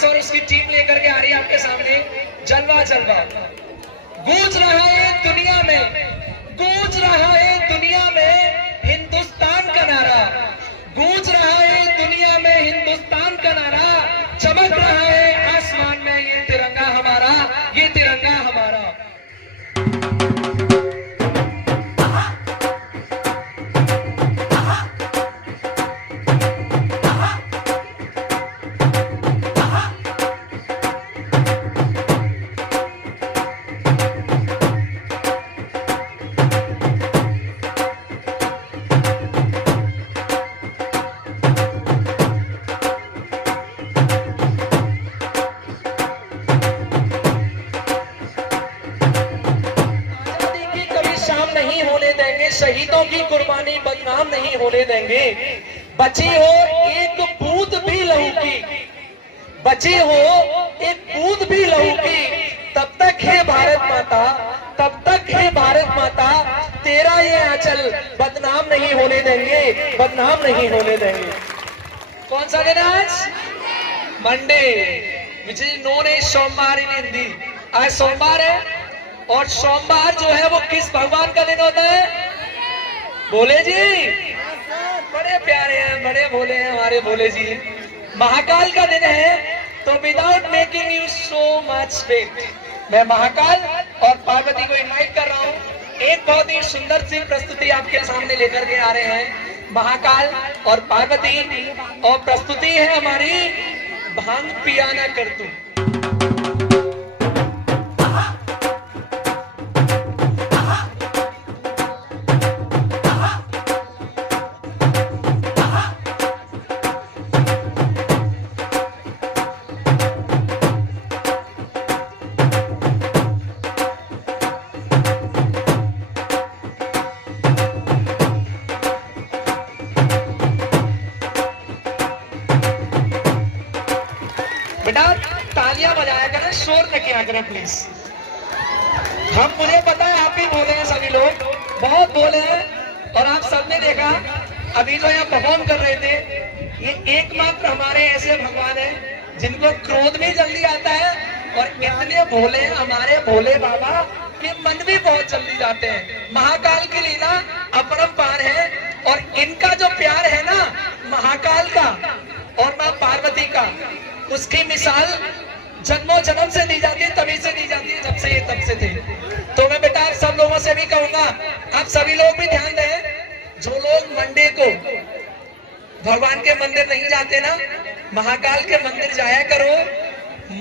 मनीष और उसकी टीम लेकर के आ रही है आपके सामने। जलवा जलवा गूंज रहा है दुनिया में, गूंज रहा है दुनिया में हिंदुस्तान का नारा, गूंज रहा है दुनिया में हिंदुस्तान का नारा, चमक रहा है आसमान में ये तिरंगा हमारा, ये तिरंगा हमारा। शहीदों की कुर्बानी बदनाम नहीं होने देंगे। बची हो एक बूंद भी लहू की, बची हो एक बूंद भी लहू की, तब तक है भारत माता, तब तक है भारत माता, तेरा ये आंचल बदनाम नहीं होने देंगे, बदनाम नहीं होने देंगे। कौन सा दिन आज? Monday, which is known as सोमवार इन हिंदी। आज सोमवार है और सोमवार जो है वो किस भगवान का दिन होता है? भोले जी। बड़े प्यारे हैं, बड़े भोले हैं हमारे भोले जी। महाकाल का दिन है। तो without making you so much wait, मैं महाकाल और पार्वती को इनवाइट कर रहा हूँ। एक बहुत ही सुंदर सी प्रस्तुति आपके सामने लेकर के आ रहे हैं महाकाल और पार्वती, और प्रस्तुति है हमारी भांग पिया ना कर तू। बेटा तालियां बजाया करें, शोर न किया करें प्लीज। हम, मुझे पता है आप भी बोले हैं, सभी लोग बहुत बोले हैं और आप सबने देखा अभी जो यहाँ परफॉर्म कर रहे थे, ये एकमात्र हमारे ऐसे भगवान हैं जिनको क्रोध भी जल्दी आता है और इतने भोले हैं हमारे भोले बाबा के मन भी बहुत जल्दी जाते हैं। महाकाल की लीला अपरंपार है और इनका जो प्यार है ना महाकाल का और माँ पार्वती का, उसकी मिसाल जन्मों जन्म से दी जाती है, तभी से दी जाती है जब से ये तब से थे। तो मैं बेटा आप सब लोगों से भी कहूंगा, आप सभी लोग भी ध्यान दें, जो लोग मंडे को भगवान के मंदिर नहीं जाते ना, महाकाल के मंदिर जाया करो।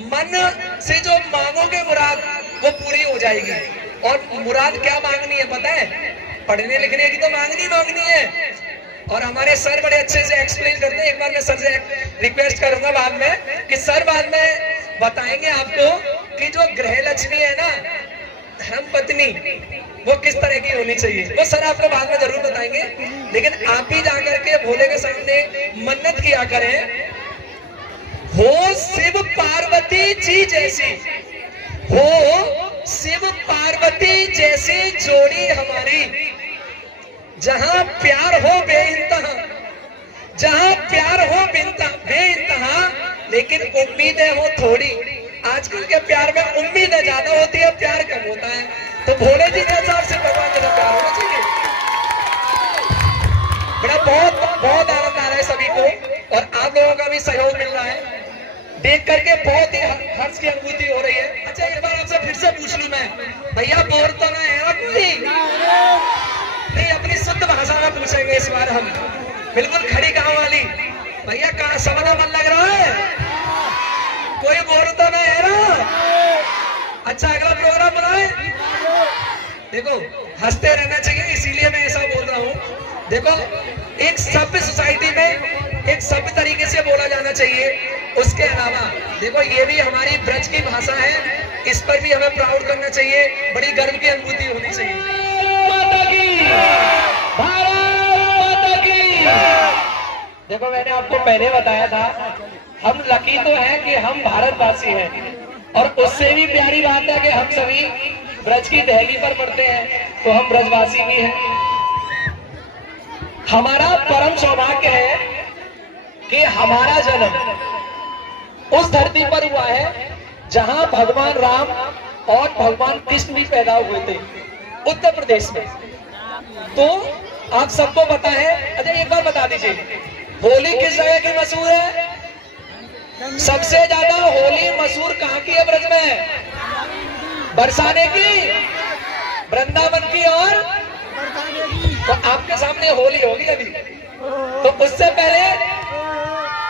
मन से जो मांगोगे मुराद वो पूरी हो जाएगी। और मुराद क्या मांगनी है पता है? पढ़ने लिखने की तो मांगनी है। और हमारे सर बड़े अच्छे से एक्सप्लेन करते हैं। एक बार मैं सर से रिक्वेस्ट करूंगा बाद में कि सर बाद में बताएंगे आपको कि जो ग्रह लक्ष्मी है ना, धर्म पत्नी, वो किस तरह की होनी चाहिए, वो सर आपको बाद में जरूर बताएंगे। लेकिन आप ही जाकर के भोले के सामने मन्नत किया करें, हो शिव पार्वती जी जैसी, हो शिव पार्वती जैसी जोड़ी हमारी, जहां प्यार हो बेइंतहा, जहां प्यार हो बेइंतहा, लेकिन उम्मीदें हो थोड़ी। आजकल के प्यार में उम्मीदें ज्यादा होती है, प्यार कम होता है। तो भोले जी के हिसाब से भगवान का प्यार होना चाहिए। बड़ा बहुत आनंद आ रहा है सभी को और आप लोगों का भी सहयोग मिल रहा है, देख करके बहुत ही हर्ष की अनुभूति हो रही है। अच्छा एक बार आपसे फिर से पूछ लूं मैं, भैया बोर तो ना है कोई? नहीं, अपनी शुद्ध भाषा में पूछेंगे इस बार हम, बिल्कुल खड़ी गांव वाली। भैया कहाँ सबका मन लग रहा है? कोई बोर तो नहीं है ना? अच्छा अगला प्रोग्राम बनाए। देखो हंसते रहना चाहिए, इसीलिए मैं ऐसा बोल रहा हूँ। देखो एक सभ्य सोसाइटी में एक सभ्य तरीके से बोला जाना चाहिए। उसके अलावा देखो ये भी हमारी ब्रज की भाषा है, इस पर भी हमें प्राउड करना चाहिए, बड़ी गर्व की अनुभूति होनी चाहिए। माता की, भारत माता की। देखो मैंने आपको पहले बताया था, हम लकी तो हैं कि हम भारतवासी हैं, और उससे भी प्यारी बात है कि हम सभी ब्रज की दहली पर पढ़ते हैं, तो हम ब्रजवासी भी हैं। हमारा परम सौभाग्य है कि हमारा जन्म उस धरती पर हुआ है जहां भगवान राम और भगवान कृष्ण भी पैदा हुए थे, उत्तर प्रदेश में। तो आप सबको पता है। अच्छा एक बार बता दीजिए, होली किस जगह की मशहूर है? सबसे ज्यादा होली मशहूर कहाँ की है ब्रज में? बरसाने की, वृंदावन की, और तो आपके सामने होली होगी अभी। तो उससे पहले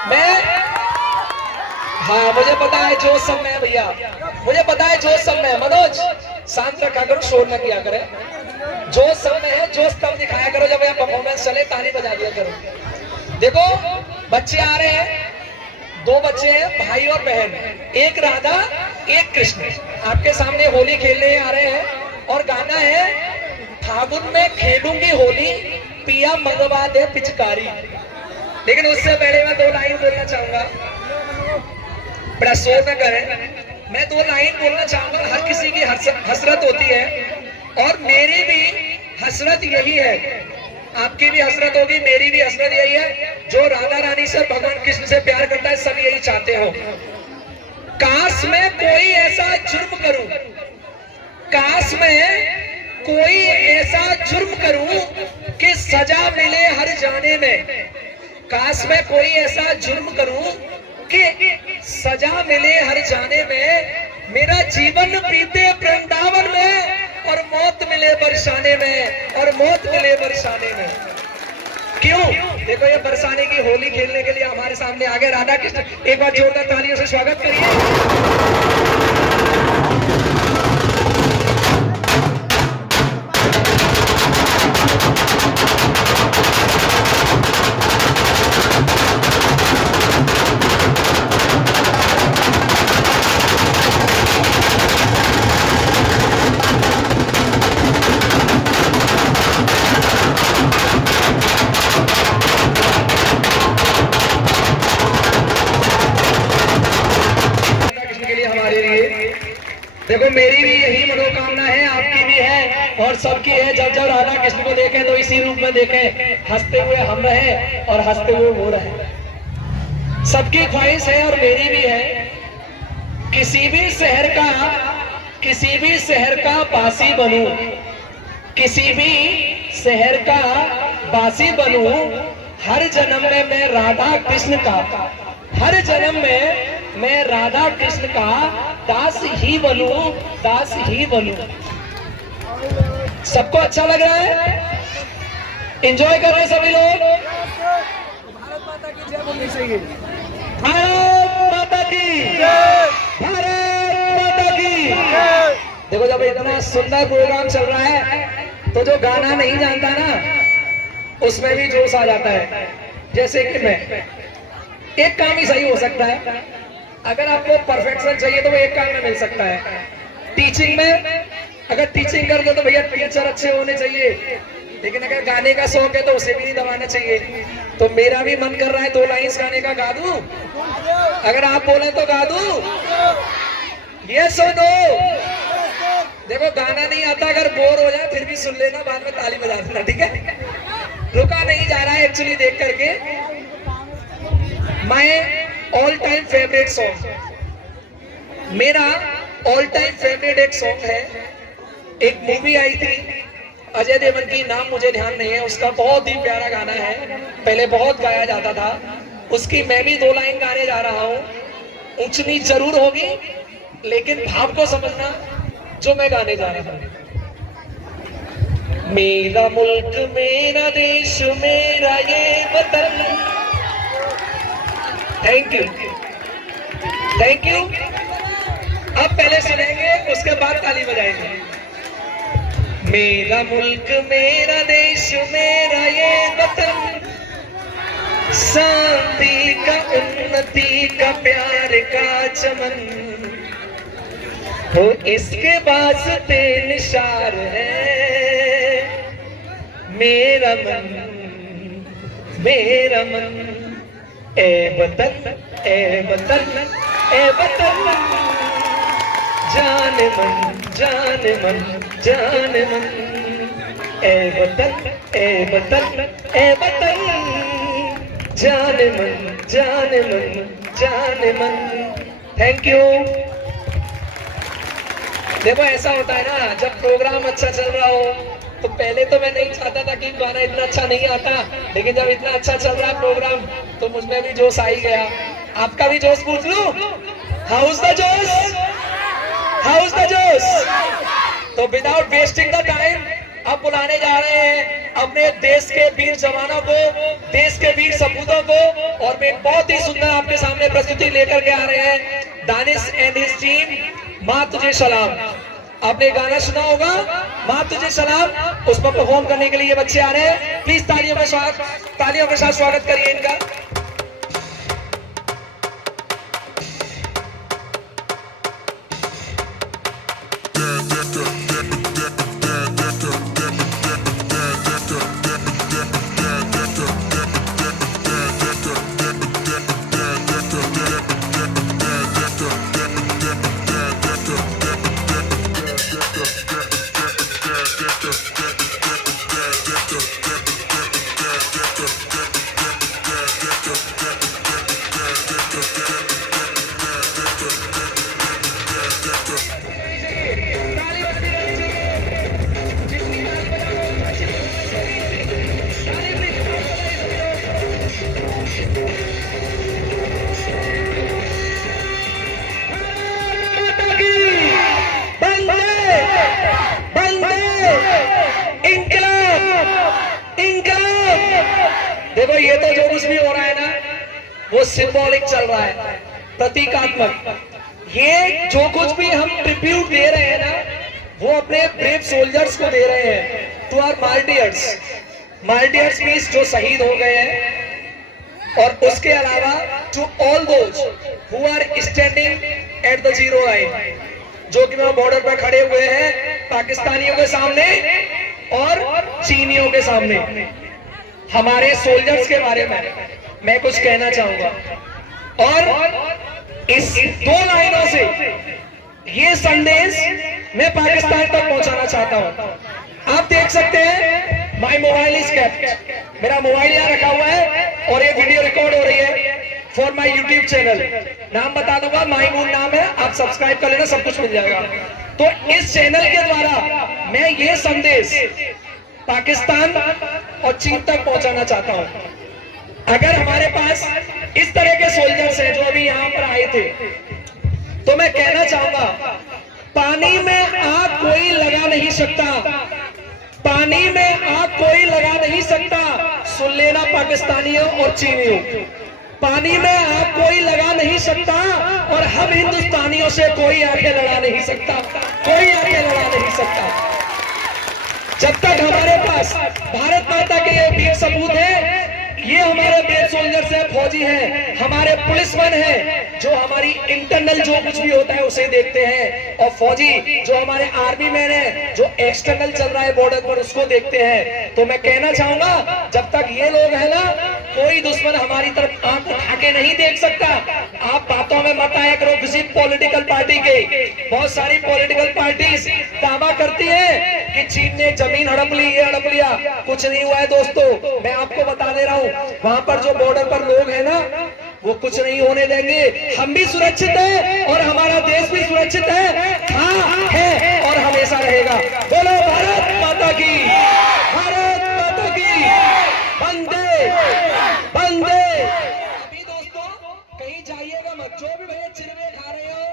मैं, हाँ मुझे पता है जो समय है भैया, मुझे पता है जो समय है। मनोज शांत रखा करो, शोर न किया करे। जो समय है जोश तब दिखाया करो जब यहाँ परफॉर्मेंस चले, ताली बजा दिया करो। देखो बच्चे आ रहे हैं, दो बच्चे हैं, भाई और बहन, एक राधा एक कृष्ण, आपके सामने होली खेलने आ रहे हैं। और गाना है फागुन में खेलूंगी होली, पिया मंगवा दे पिचकारी। लेकिन उससे पहले मैं 2 लाइन बोलना चाहूंगा, बड़ा शोर न करें। मैं 2 लाइन बोलना चाहूंगा। हर किसी की हसरत होती है और मेरी भी हसरत यही है, आपकी भी हसरत होगी, मेरी भी हसरत यही है। जो राधा रानी से, भगवान कृष्ण से प्यार करता है, सब यही चाहते हो। काश मैं कोई ऐसा जुर्म करूं, काश मैं कोई ऐसा जुर्म करूं कि सजा मिले हर जाने में। काश मैं कोई ऐसा जुर्म करूं कि सजा मिले हर जाने में। मेरा जीवन बीते वृंदावन में और मौत मिले बरसाने में, और मौत मिले बरसाने में। क्यों? देखो ये बरसाने की होली खेलने के लिए हमारे सामने आ गए राधा कृष्ण। एक बार जोरदार तालियों से स्वागत करिए। देखो मेरी भी यही मनोकामना है, आपकी भी है और सबकी है। जब जब राधा कृष्ण को देखें तो इसी रूप में देखें, हंसते हुए हम रहे और हंसते हुए वो रहे। सबकी ख्वाहिश है और मेरी भी है, किसी भी शहर का बासी बनूं, किसी भी शहर का बासी बनूं। हर जन्म में मैं राधा कृष्ण का, हर जन्म में मैं राधा कृष्ण का दास ही बनूं, दास ही बनूं। सबको अच्छा लग रहा है? एंजॉय कर रहे हैं सभी लोग? भारत माता की जय बोलनी चाहिए। भारत माता की जय, भारत माता की जय। देखो जब इतना सुंदर प्रोग्राम चल रहा है तो जो गाना नहीं जानता ना, उसमें भी जोश आ जाता है। जैसे कि मैं, एक काम ही सही हो सकता है। अगर आपको परफेक्शन चाहिए तो वो एक काम में मिल सकता है, टीचिंग में। अगर टीचिंग कर दो तो भैया टीचर अच्छे होने चाहिए, लेकिन अगर गाने का शौक है तो उसे भी नहीं दबाना चाहिए। तो मेरा भी मन कर रहा है 2 लाइन्स गाने का गा दूं, अगर आप बोले तो गा दूं। ये सुनो, देखो गाना नहीं आता, अगर बोर हो जाए फिर भी सुन लेना, बाद में ताली बजा देना, ठीक है? रुका नहीं जा रहा है एक्चुअली देख करके। मैं ऑल टाइम फेवरेट सॉन्ग, मेरा ऑल टाइम फेवरेट एक सॉन्ग है। एक मूवी आई थी अजय देवगन की, नाम मुझे ध्यान नहीं है उसका, बहुत ही प्यारा गाना है, पहले बहुत गाया जाता था। उसकी मैं भी 2 लाइन गाने जा रहा हूँ। ऊंच नीच जरूर होगी लेकिन भाव को समझना जो मैं गाने जा रहा हूँ। मेरा मुल्क मेरा देश मेरा ये वतन। Thank you, thank you. अब पहले सुनेंगे उसके बाद ताली बजाएंगे। मेरा मुल्क मेरा देश मेरा ये वतन, शांति का उन्नति का प्यार का चमन हो, इसके वास्ते निशार है मेरा मन, मेरा मन। ए वतन, ए वतन, ए वतन, जान मन, जान मन, जान मन। ए वतन, ए वतन, ए वतन, जान मन, जान मन, जान मन। Thank you. देखो ऐसा होता है ना, जब प्रोग्राम अच्छा चल रहा हो तो पहले तो मैं नहीं चाहता था कि गाना इतना अच्छा नहीं आता, लेकिन जब इतना अच्छा चल रहा है प्रोग्राम तो मुझमें भी जोश आ ही गया। आपका भी जोश पूछ लूं? हाउस द जोश, हाउस द जोश। तो विदाउट वेस्टिंग द टाइम अब बुलाने जा रहे हैं अपने देश के वीर जवानों को, देश के वीर सपूतों को, और मैं बहुत ही सुंदर आपके सामने प्रस्तुति लेकर के आ रहे हैं दानिश एंड हिज टीम। माँ तुझे सलाम। आपने गाना सुना होगा माँ तुझे सलाम, उस पर परफॉर्म करने के लिए बच्चे आ रहे हैं। प्लीज तालियों के साथ स्वागत करिए इनका। देखो ये तो जो कुछ भी हो रहा है ना वो सिंबॉलिक चल रहा है, प्रतीकात्मक। ये जो कुछ भी हम ट्रिब्यूट दे रहे हैं ना वो अपने ब्रेव सोल्जर्स को दे रहे हैं, to our martyrs. Martyrs means जो शहीद हो गए हैं, और उसके अलावा to all those who are standing at the zero line, जो कि वहां बॉर्डर पर खड़े हुए हैं पाकिस्तानियों के सामने और चीनियों के सामने। हमारे सोल्जर्स के बारे में मैं कुछ कहना चाहूंगा, और इस 2 लाइनों से ये संदेश मैं पाकिस्तान तक पहुंचाना चाहता हूं। आप देख सकते हैं माई मोबाइल इज कैप्ट, मेरा मोबाइल यहां रखा हुआ है और ये वीडियो रिकॉर्ड हो रही है फॉर माई यूट्यूब चैनल। नाम बता दूंगा, माई मून नाम है, आप सब्सक्राइब कर लेना, सब कुछ मिल जाएगा। तो इस चैनल के द्वारा मैं ये संदेश पाकिस्तान और चीन तक पहुंचाना चाहता हूं। अगर हमारे पास इस तरह के सोल्जर्स हैं जो अभी यहां पर आए थे, तो मैं कहना चाहूंगा पानी में आग कोई लगा नहीं सकता, पानी में आग कोई लगा नहीं सकता। सुन लेना पाकिस्तानियों और चीनियों, पानी में आग कोई लगा नहीं सकता, और हम हिंदुस्तानियों से कोई आगे लड़ा नहीं सकता, कोई आगे लड़ा नहीं सकता। जब तक हमारे पास भारत माता के ये वीर सपूत है, ये हमारे वीर सोल्जर्स है, फौजी हैं, हमारे पुलिसमैन हैं, जो हमारी इंटरनल जो कुछ भी होता है उसे देखते हैं, और फौजी जो हमारे आर्मी मैन है जो एक्सटर्नल चल रहा है बॉर्डर पर उसको देखते हैं। तो मैं कहना चाहूंगा जब तक ये लोग है ना, कोई दुश्मन हमारी तरफ आंख उठा के नहीं देख सकता। आप बातों में मत आया करो किसी पॉलिटिकल पार्टी के। बहुत सारी पॉलिटिकल पार्टीज दावा करती है कि चीन ने जमीन हड़प ली, ये हड़प लिया। कुछ नहीं हुआ है दोस्तों, मैं आपको बता दे रहा हूँ, वहां पर जो बॉर्डर पर लोग हैं ना वो कुछ नहीं होने देंगे। हम भी सुरक्षित है और हमारा देश भी सुरक्षित है, हाँ है और हमेशा रहेगा। बोलो भारत माता की, भारत माता की, वंदे वंदे। अभी दोस्तों कहीं जाइएगा मत, जो भी भैया चिरवे खा रहे हो,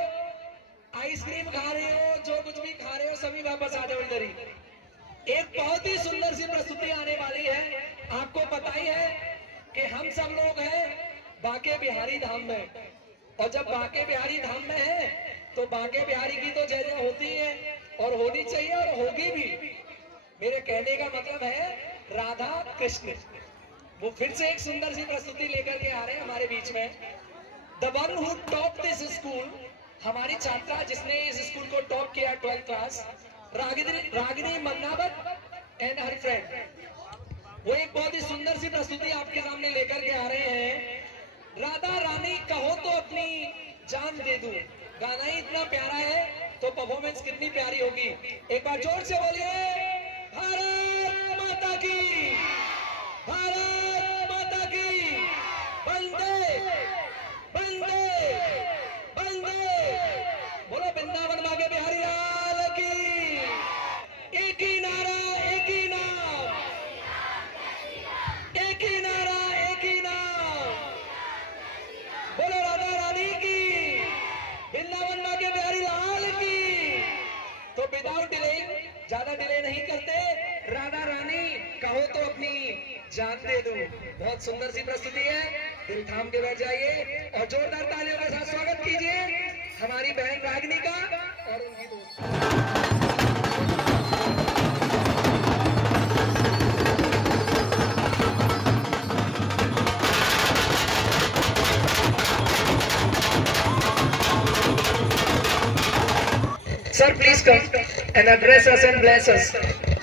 आइसक्रीम खा रहे हो, जो कुछ भी खा रहे हो, सभी वापस आ जाओ इधर ही। एक बहुत ही सुंदर सी प्रस्तुति आने वाली है। आपको पता ही है कि हम सब लोग हैं बांके बिहारी धाम में, और जब बांके बिहारी धाम में है तो बांके बिहारी की तो जय जय होती है और होनी चाहिए और होगी भी। मेरे कहने का मतलब है राधा कृष्ण वो फिर से एक सुंदर सी प्रस्तुति लेकर के आ रहे हैं हमारे बीच में। The one who top this school, हमारी छात्रा जिसने इस स्कूल को टॉप किया 12th class, Ragini Mannawat and her friend, वो एक बहुत ही सुंदर सी प्रस्तुति आपके सामने लेकर के आ रहे हैं। राधा रानी कहो तो अपनी जान दे दूं, गाना ही इतना प्यारा है तो परफॉर्मेंस कितनी प्यारी होगी। एक बार जोर से बोलिए भारत माता की, भारत माता की, वंदे वंदे वंदे जान दे दूं। बहुत सुंदर सी प्रस्तुति है, दिल थाम के बैठ जाइए और जोरदार तालियों के साथ स्वागत कीजिए हमारी बहन रागिनी का और उनकी दोस्त। Sir please come and address us and bless us.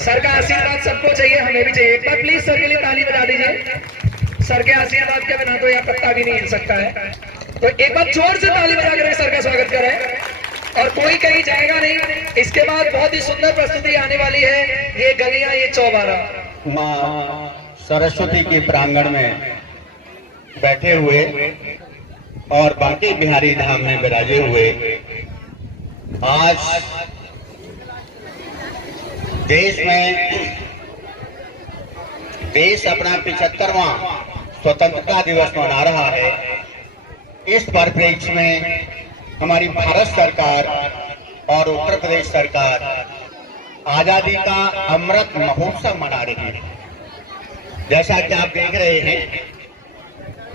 Sir का आशीर्वाद सबको चाहिए, हमें भी चाहिए। एक बार प्लीज सर के लिए ताली बजा दीजिए। सर के आशीर्वाद के बिना तो यह पत्ता भी नहीं हिल सकता है, तो एक बार जोर से ताली बजा कर सर का स्वागत करें। और कोई कहीं जाएगा नहीं, इसके बाद बहुत ही सुंदर प्रस्तुति आने वाली है, ये गलियां ये चौबारा। माँ सरस्वती के प्रांगण में बैठे हुए और बांके बिहारी धाम में विराजे हुए आज देश अपना 75वां स्वतंत्रता दिवस मना रहा है। इस परिप्रेक्ष्य में हमारी भारत सरकार और उत्तर प्रदेश सरकार आजादी का अमृत महोत्सव मना रही है। जैसा कि आप देख रहे हैं,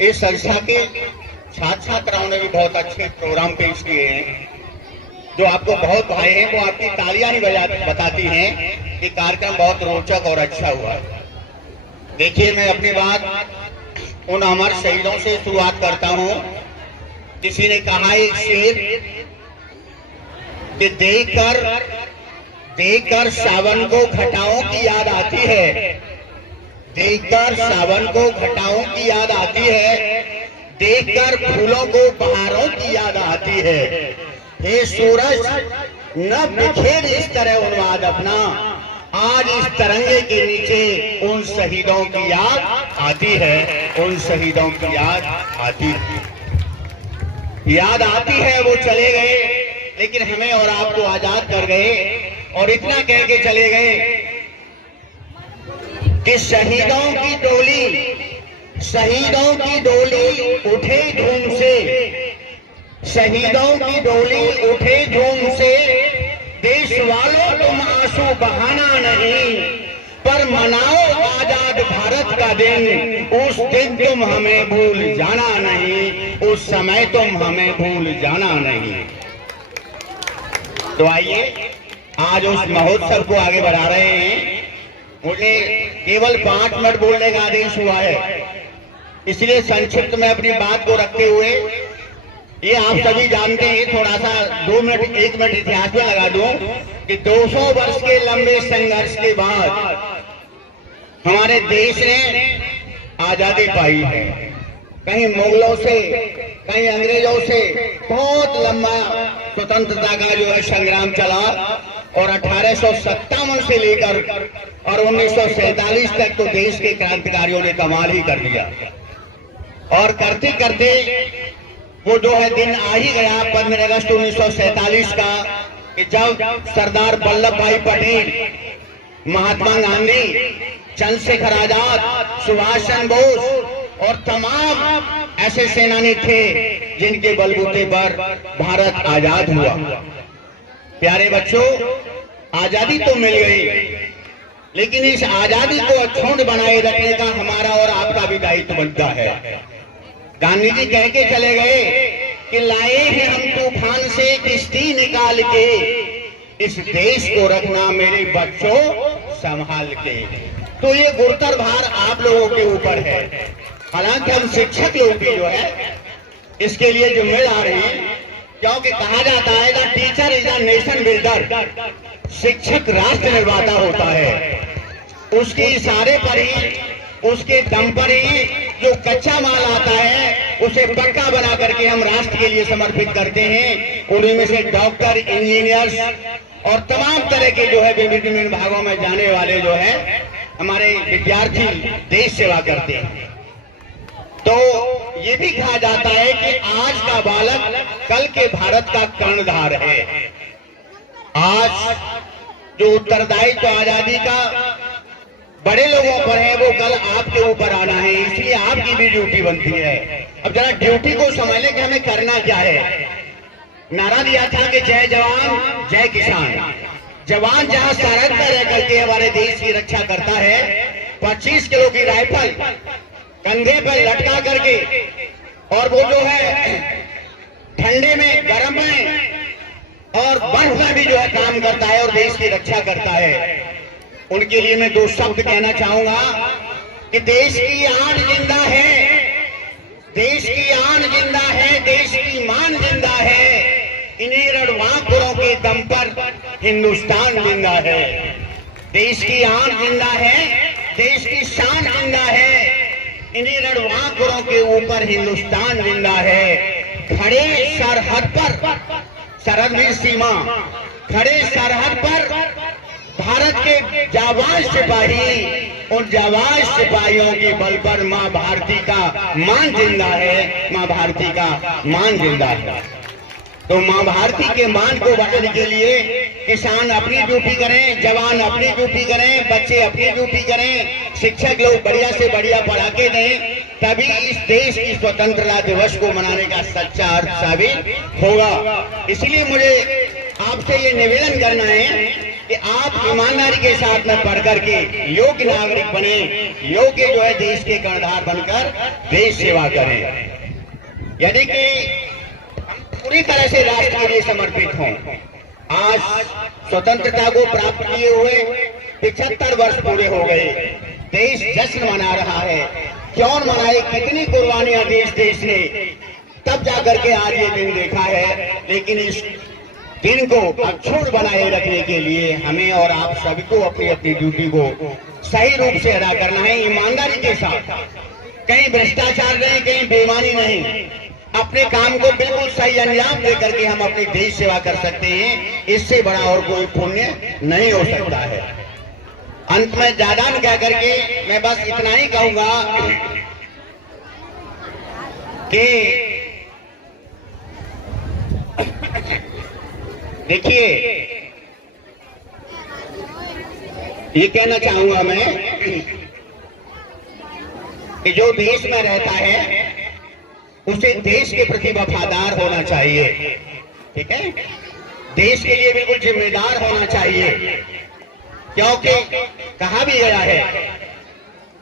इस संस्था के छात्र छात्राओं ने भी बहुत अच्छे प्रोग्राम पेश किए हैं जो आपको बहुत भाए हैं। वो आपकी तालियां ही बताती हैं कि कार्यक्रम बहुत रोचक और अच्छा हुआ। देखिए, मैं अपनी बात उन अमर शहीदों से शुरुआत करता हूं। किसी ने कहा एक शेर कि देखकर सावन को घटाओं की याद आती है, देखकर सावन को घटाओं की याद आती है, देखकर फूलों को बहारों की याद आती है। हे सूरज न बिखेर इस तरह उन्माद अपना, आज इस तिरंगे के नीचे उन शहीदों की याद आती है, उन शहीदों की याद आती है, याद आती है। वो चले गए लेकिन हमें और आपको आजाद कर गए, और इतना कह के चले गए कि शहीदों की डोली उठे धूम से, शहीदों की डोली उठे धूम से, देश वालों तुम आंसू बहाना नहीं, पर मनाओ आजाद भारत का दिन, उस दिन तुम हमें भूल जाना नहीं, उस समय तुम हमें भूल जाना नहीं। तो आइए आज उस महोत्सव को आगे बढ़ा रहे हैं। मुझे केवल 5 मिनट बोलने का आदेश हुआ है, इसलिए संक्षिप्त में अपनी बात को रखते हुए, ये आप सभी जानते हैं, थोड़ा सा 2 मिनट 1 मिनट इतिहास में लगा दूं कि 200 वर्ष के लंबे संघर्ष के बाद हमारे देश ने आजादी पाई है। कहीं मुगलों से, कहीं अंग्रेजों से बहुत लंबा स्वतंत्रता का जो है संग्राम चला, और 1857 से लेकर और 1947 तक तो देश के क्रांतिकारियों ने कमाल ही कर दिया। और करते करते वो जो है दिन आ ही गया 15 अगस्त 1947 का, कि जब सरदार वल्लभ भाई पटेल, महात्मा गांधी, चंद्रशेखर आजाद, सुभाष चंद्र बोस और तमाम ऐसे सेनानी थे जिनके बलबूते पर भारत आजाद हुआ। प्यारे बच्चों, आजादी तो मिल गई, लेकिन इस आजादी को अखंड बनाए रखने का हमारा और आपका भी दायित्व बनता है। गांधी जी कह के चले गए कि लाए हैं हम तूफान से किश्ती निकाल के, इस देश को रखना मेरे बच्चों संभाल के। तो ये गुरुतर भार आप लोगों के ऊपर है। हालांकि हम शिक्षक लोग भी जो है इसके लिए जिम्मेदार हैं, क्योंकि कहा जाता है the teacher is a nation builder, शिक्षक राष्ट्र निर्माता होता है। उसके इशारे पर ही, उसके दम पर ही जो कच्चा माल आता है उसे पक्का बना करके हम राष्ट्र के लिए समर्पित करते हैं। उन्हीं में से डॉक्टर, इंजीनियर्स और तमाम तरह के जो है विभिन्न भागों में जाने वाले जो है हमारे विद्यार्थी देश सेवा करते हैं। तो ये भी कहा जाता है कि आज का बालक कल के भारत का कर्णधार है। आज जो उत्तरदायित्व आजादी का बड़े लोगों पर है, वो कल आपके ऊपर आना है, इसलिए आपकी भी ड्यूटी बनती है। अब जरा ड्यूटी को समझने कि हमें करना क्या है। नारा दिया था कि जय जवान जय किसान। जवान जहां सरहद पर रह करके हमारे देश की रक्षा करता है, 25 किलो की राइफल कंधे पर लटका करके, और वो जो है ठंडे में, गर्म में और बर्फ में भी जो है काम करता है और देश की रक्षा करता है। उनके लिए मैं 2 शब्द कहना चाहूंगा कि देश की आन जिंदा है, देश की आन जिंदा है, देश की मान जिंदा है। इन्हीं रणबांकुरों के दम पर हिंदुस्तान जिंदा है। देश की आन जिंदा है, देश की शान जिंदा है। इन्हीं रणबांकुरों के ऊपर हिंदुस्तान जिंदा है। खड़े सरहद पर, सरहदी सीमा, खड़े सरहद पर भारत के जाबाज सिपाही, उन जाबाज सिपाहियों के बल पर मां भारती का मान जिंदा है, मां भारती का मान जिंदा है। तो मां भारती के मान को बढ़ाने के लिए किसान अपनी ड्यूटी करें, जवान अपनी ड्यूटी करें, बच्चे अपनी ड्यूटी करें, शिक्षक लोग बढ़िया से बढ़िया पढ़ा के दें, तभी इस देश की स्वतंत्रता दिवस को मनाने का सच्चा अर्थ साबित होगा। इसलिए मुझे आपसे ये निवेदन करना है कि आप ईमानदारी के साथ में पढ़ करके योग्य नागरिक बने, योग्य जो है देश के कर्णधार बनकर देश सेवा करें। यानी कि पूरी तरह से राष्ट्र के लिए समर्पित हों। आज स्वतंत्रता को प्राप्त किए हुए 75 वर्ष पूरे हो गए। देश जश्न मना रहा है। क्यों मनाए, कितनी कुर्बानियां देश ने तब जाकर के आज ये दिन देखा है। लेकिन इस दिन को अक्षुण्ण बनाए रखने के लिए हमें और आप सभी को अपनी अपनी ड्यूटी को सही रूप से अदा करना है, ईमानदारी के साथ। कहीं भ्रष्टाचार नहीं, कहीं बेईमानी नहीं। अपने काम को बिल्कुल सही अंजाम देकर के हम अपनी देश सेवा कर सकते हैं। इससे बड़ा और कोई पुण्य नहीं हो सकता है। अंत में ज्यादा न कह करके मैं बस इतना ही कहूंगा कि देखिए, ये कहना चाहूंगा मैं कि जो देश में रहता है उसे देश के प्रति वफादार होना चाहिए। ठीक है, देश के लिए बिल्कुल जिम्मेदार होना चाहिए, क्योंकि कहा भी गया है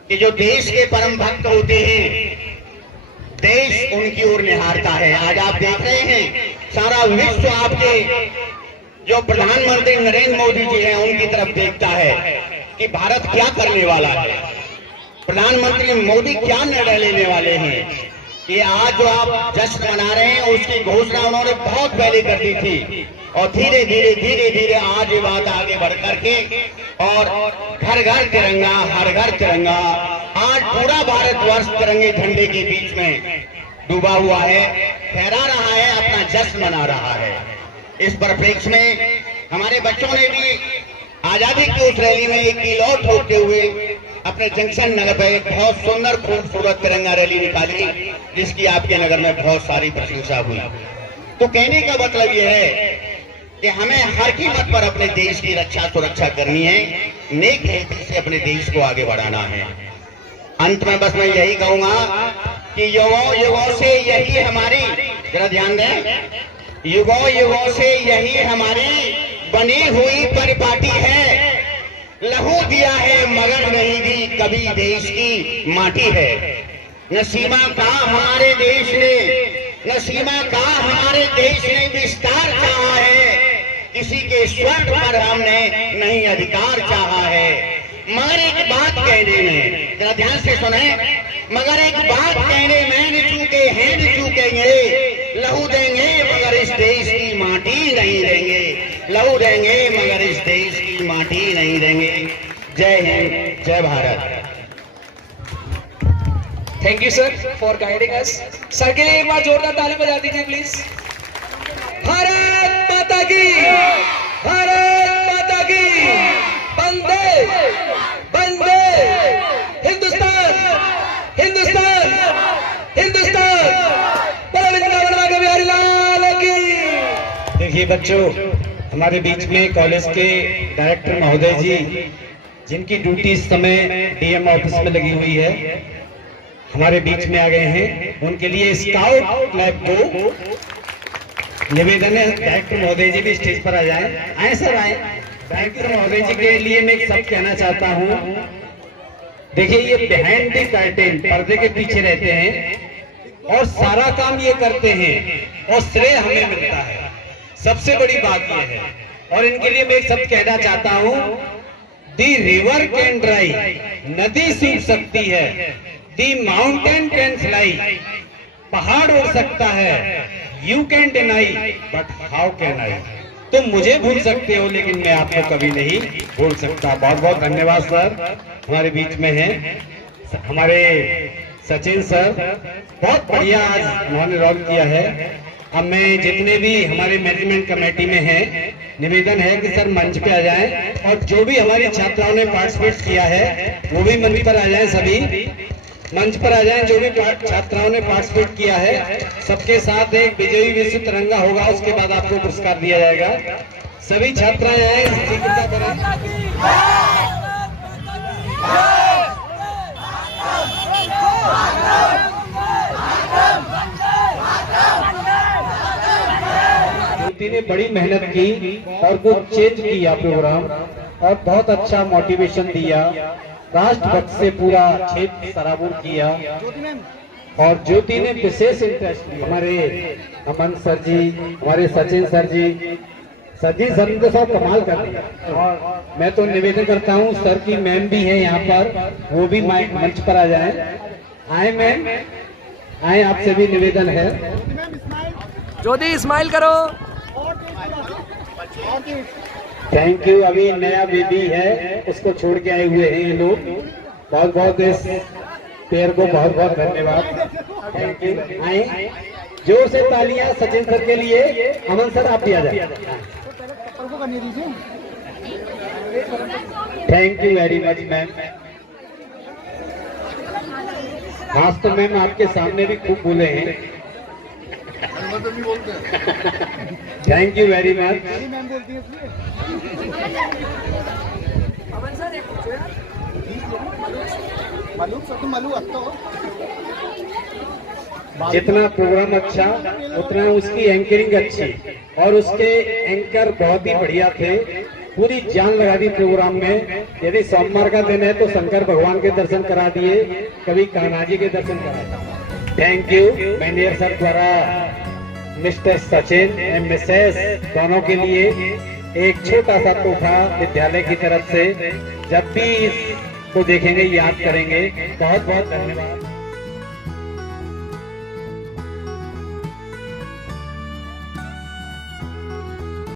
कि जो देश के परम भक्त होते हैं देश उनकी ओर निहारता है। आज आप देख रहे हैं सारा विश्व आपके जो प्रधानमंत्री नरेंद्र मोदी जी हैं उनकी तरफ देखता है कि भारत क्या करने वाला है, प्रधानमंत्री मोदी क्या निर्णय लेने वाले हैं। ये आज जो आप जश्न मना रहे हैं उसकी घोषणा उन्होंने बहुत पहले कर दी थी, और धीरे धीरे आज ये बात आगे बढ़ करके और घर घर तिरंगा, हर घर तिरंगा, आज पूरा भारतवर्ष तिरंगे झंडे के बीच में डूबा हुआ है, फहरा रहा है, अपना जश्न मना रहा है। इस परिप्रेक्ष्य में हमारे बच्चों ने भी आजादी की उस रैली में एक किलो ठोकते हुए अपने जंक्शन नगर पर एक बहुत सुंदर खूबसूरत तिरंगा रैली निकाली, जिसकी आपके नगर में बहुत सारी प्रशंसा हुई। तो कहने का मतलब यह है कि हमें हर कीमत पर अपने देश की रक्षा सुरक्षा करनी है, नेक नीति से अपने देश को आगे बढ़ाना है। अंत में बस मैं यही कहूंगा कि युगों से यही हमारी, जरा ध्यान दें, युगों से यही हमारी बनी हुई परिपाटी है। लहू दिया है मगर नहीं दी कभी देश की माटी है। न सीमा का हमारे देश ने, न सीमा का हमारे देश ने विस्तार चाहा है, किसी के स्वर्ण पर हमने नहीं अधिकार चाहा है। मगर एक बात कहने में, जरा ध्यान से सुने, मगर एक बात कहने में न चूके हैं न चूकेंगे, लहू देंगे मगर इस देश की माटी नहीं देंगे, लहू देंगे मगर इस देश की माटी नहीं देंगे। जय हिंद, जय Bharat. Thank you sir for guiding us. Sir के लिए एक बार जोरदार ताली बजा दीजिए प्लीज। भारत माता की, भारत माता की, वंदे वंदे, हिंदुस्तान हिंदुस्तान हिंदुस्तान, बोलो वृंदावन के बिहारी लाल की। देखिए बच्चों, हमारे बीच में कॉलेज के डायरेक्टर महोदय जी, जिनकी ड्यूटी इस समय डीएम ऑफिस में लगी हुई है, हमारे बीच में आ गए हैं। उनके लिए स्काउट क्लब को निवेदन है, डायरेक्टर महोदय जी भी स्टेज पर आ जाएं। आए सर, आए। डायरेक्टर महोदय जी के लिए मैं एक शब्द कहना चाहता हूँ। देखिए ये बिहाइंड द कर्टेन, पर्दे के पीछे रहते हैं और सारा काम ये करते हैं और श्रेय हमें मिलता है। सबसे बड़ी बात ये है। और इनके लिए मैं एक शब्द कहना चाहता हूँ, दी रिवर कैन ड्राई, नदी सूख सकती है, दी माउंटेन कैन फ्लाई, पहाड़ उड़ सकता है, you can deny but how can I, तुम मुझे भूल सकते हो लेकिन मैं आपको कभी नहीं भूल सकता। बहुत बहुत धन्यवाद सर, हमारे बीच में हैं हमारे सचिन सर, बहुत बढ़िया आज उन्होंने रोल किया है। अब मैं जितने भी हमारे मैनेजमेंट कमेटी में हैं, निवेदन है कि सर मंच पे आ जाएं और जो भी हमारी छात्राओं ने पार्टिसिपेट किया है वो भी मंच पर आ जाएं, सभी मंच पर आ जाएं जो भी छात्राओं ने पार्टिसिपेट किया है। सबके साथ एक विजयी विश्व तिरंगा होगा, उसके बाद आपको पुरस्कार दिया जाएगा। सभी छात्राएं आए, शीघ्रता करें। ने बड़ी मेहनत की और कुछ चेंज किया प्रोग्राम और बहुत अच्छा मोटिवेशन दिया, राष्ट्रभक्त से पूरा क्षेत्र सराबोर किया और ज्योति ने विशेष इंटरेस्ट लिया। हमारे अमन सर जी, हमारे सचिन सर जी सर ने तो सब कमाल कर दिया। और मैं तो निवेदन करता हूँ, सर की मैम भी है यहाँ पर, वो भी मंच पर आ जाए। आए मैम, आए, आपसे भी निवेदन है। ज्योति स्माइल करो। Thank you. अभी नया बेबी है, उसको छोड़ के आए हुए हैं ये लोग। बहुत बहुत इस पेयर को बहुत बहुत धन्यवाद। Thank you. आए, जोर से तालियां सचिन सर के लिए। अमन सर आप भी आ जाए। Thank you very much ma'am. Master ma'am आपके सामने भी खूब बोले हैं। Thank you very much. जितना प्रोग्राम अच्छा उतना उसकी एंकरिंग अच्छी, और उसके एंकर बहुत ही बढ़िया थे, पूरी जान लगा दी प्रोग्राम में। यदि सोमवार का दिन है तो शंकर भगवान के दर्शन करा दिए, कभी कान्हा जी के दर्शन करा। Thank you. मैनेजर सर द्वारा मिस्टर सचिन एंड मिसेस दोनों के लिए एक छोटा सा तोहफा विद्यालय की तरफ से, जब भी इसको देखेंगे याद करेंगे। बहुत बहुत धन्यवाद।